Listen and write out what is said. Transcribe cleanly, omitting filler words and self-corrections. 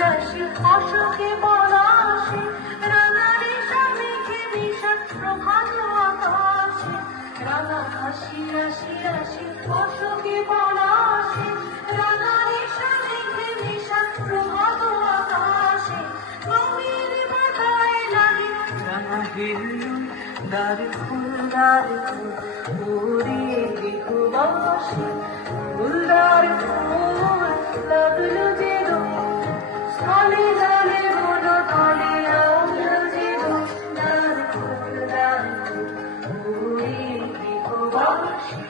রাশি অশোকে পলাশে রাঙা রেশা মেঘে মিশা প্রভাত আকাশে রাঙা হাসি রাশি রাশি অশোকে পলাশে রাঙা রেশা মেঘে মিশা প্রভাত আকাশে রঙিন বাতায় লাগে রাঙা হিল্লুম দারে ফুল ওরে দিগবাসে ফুলদার ফুল লাগলো যে স্থলে জলে বন তলে লাগলো যে দার ফুল ওরে দিগবাসে